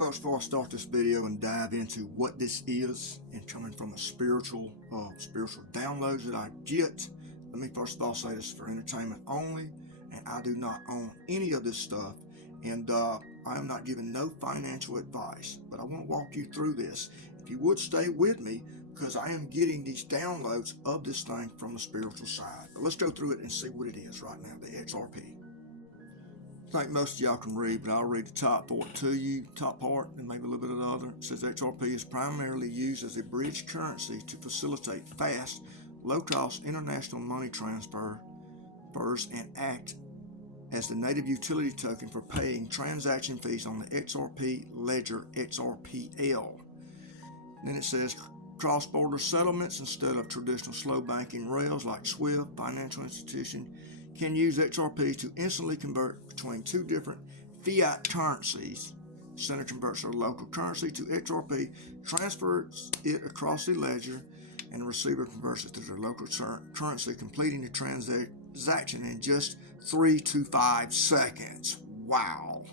Folks, before I start this video and dive into what this is and coming from a spiritual downloads that I get, let me first of all say this is for entertainment only, and I do not own any of this stuff, and I am not giving no financial advice, but I want to walk you through this. If you would stay with me, because I am getting these downloads of this thing from the spiritual side. But let's go through it and see what it is right now, the XRP. I think most of y'all can read, but I'll read the top part to you, top part, and maybe a little bit of the other. It says XRP is primarily used as a bridge currency to facilitate fast, low-cost international money transfers and act as the native utility token for paying transaction fees on the XRP ledger XRPL. Then it says cross-border settlements instead of traditional slow banking rails like SWIFT. Financial institution can use XRP to instantly convert between two different fiat currencies. Sender converts their local currency to XRP, transfers it across the ledger, and the receiver converts it to their local currency, completing the transaction in just 3 to 5 seconds. Wow.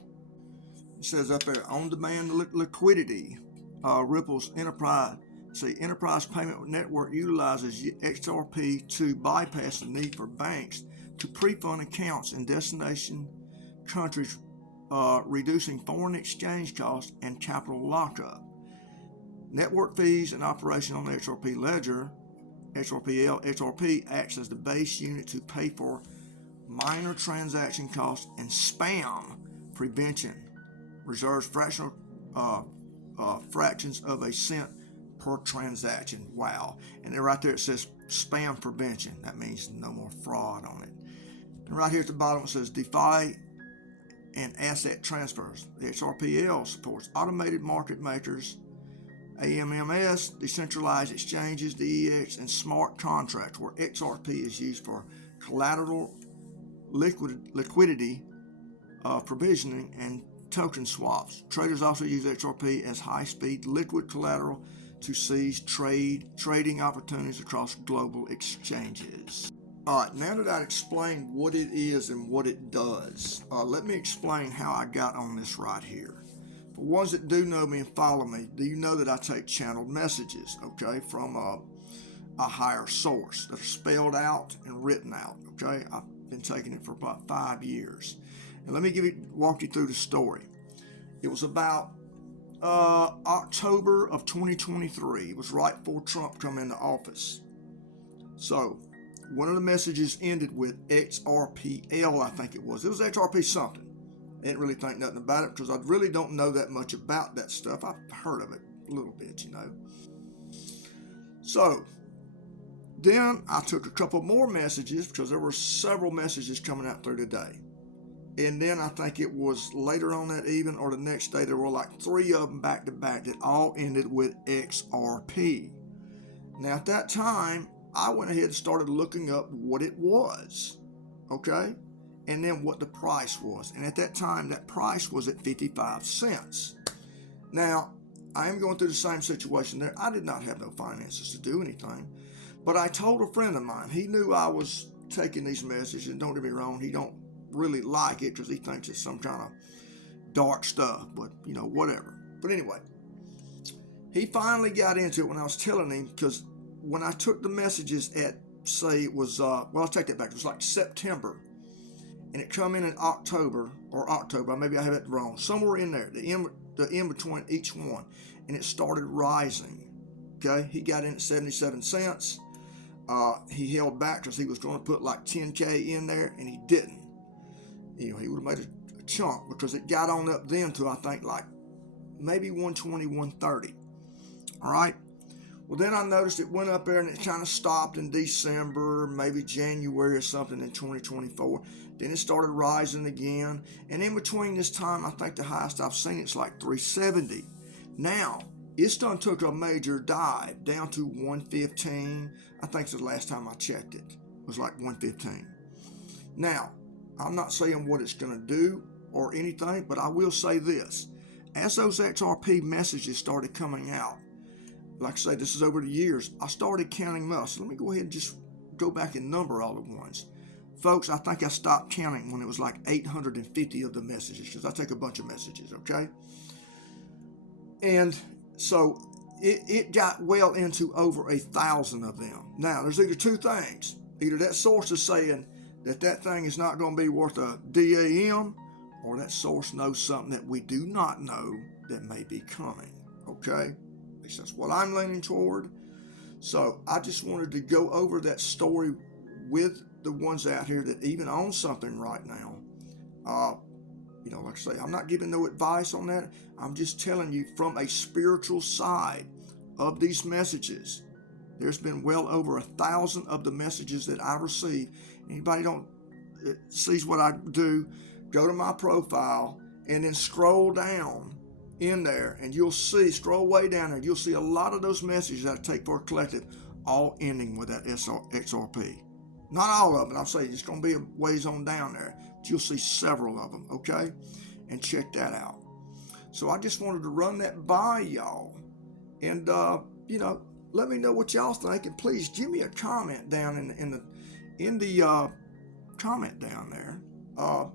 It says up there, on-demand liquidity. Ripple's Enterprise Payment Network utilizes XRP to bypass the need for banks to pre-fund accounts in destination countries, reducing foreign exchange costs and capital lockup. Network fees and operation on the XRP ledger, XRP acts as the base unit to pay for minor transaction costs and spam prevention. Reserves fractions of a cent per transaction. Wow. And then right there it says spam prevention. That means no more fraud on it. And right here at the bottom it says DeFi and asset transfers. The XRPL supports automated market makers, AMMS, decentralized exchanges, DEX, and smart contracts, where XRP is used for collateral liquidity provisioning and token swaps. Traders also use XRP as high-speed liquid collateral to seize trading opportunities across global exchanges. All right, now that I've explained what it is and what it does, let me explain how I got on this right here. For ones that do know me and follow me, do you know that I take channeled messages, okay, from a higher source that are spelled out and written out, okay? I've been taking it for about 5 years. And let me walk you through the story. It was about October of 2023. It was right before Trump come into office. So one of the messages ended with XRPL, I think it was. It was XRP something. I didn't really think nothing about it because I really don't know that much about that stuff. I've heard of it a little bit, you know. So then I took a couple more messages because there were several messages coming out through the day. And then I think it was later on that evening or the next day, there were like 3 of them back to back that all ended with XRP. Now at that time, I went ahead and started looking up what it was, okay? And then what the price was. And at that time, that price was at 55 cents. Now, I am going through the same situation there. I did not have no finances to do anything. But I told a friend of mine, he knew I was taking these messages, and don't get me wrong, he don't really like it because he thinks it's some kind of dark stuff, but you know, whatever. But anyway, he finally got into it when I was telling him, because when I took the messages at, say it was, well, I'll take that back. It was like September, and it come in October, maybe I have it wrong, somewhere in there, the in between each one, and it started rising. Okay, he got in at 77 cents. He held back because he was going to put like 10K in there, and he didn't. You know, he would have made a chunk because it got on up then to, I think, like maybe 120, 130. All right. Well, then I noticed it went up there and it kind of stopped in December, maybe January or something in 2024. Then it started rising again. And in between this time, I think the highest I've seen it's like 370. Now, it's done took a major dive down to 115. I think the last time I checked it was like 115. Now, I'm not saying what it's going to do or anything, but I will say this. As those XRP messages started coming out, like I say, this is over the years, I started counting them up. So let me go ahead and just go back and number all the ones. Folks, I think I stopped counting when it was like 850 of the messages, because I take a bunch of messages, okay? And so it got well into over 1,000 of them. Now, there's either two things. Either that source is saying that that thing is not going to be worth a DAM, or that source knows something that we do not know that may be coming. Okay? At least that's what I'm leaning toward. So I just wanted to go over that story with the ones out here that even own something right now. Like I say, I'm not giving no advice on that. I'm just telling you from a spiritual side of these messages. There's been well over 1,000 of the messages that I receive. Anybody sees what I do, go to my profile and then scroll down in there, and you'll see, scroll way down there, you'll see a lot of those messages that I take for a collective, all ending with that XRP. Not all of them, I'll say it's going to be a ways on down there, but you'll see several of them, okay? And check that out. So I just wanted to run that by y'all, and let me know what y'all think, and please give me a comment down in the comment down there of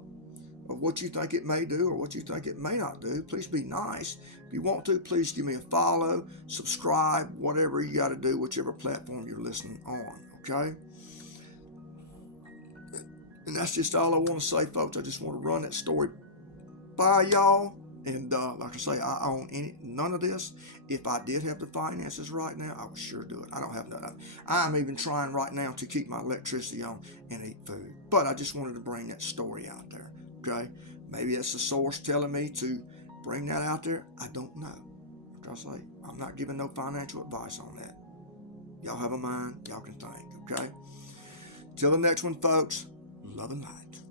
what you think it may do or what you think it may not do. Please be nice. If you want to, please give me a follow, subscribe, whatever you got to do, whichever platform you're listening on, okay? And that's just all I want to say, folks. I just want to run that story by y'all. And like I say, I own none of this. If I did have the finances right now, I would sure do it. I don't have none. I'm even trying right now to keep my electricity on and eat food. But I just wanted to bring that story out there. Okay? Maybe that's the source telling me to bring that out there. I don't know. Like I say, I'm not giving no financial advice on that. Y'all have a mind. Y'all can think. Okay? Till the next one, folks. Love and light.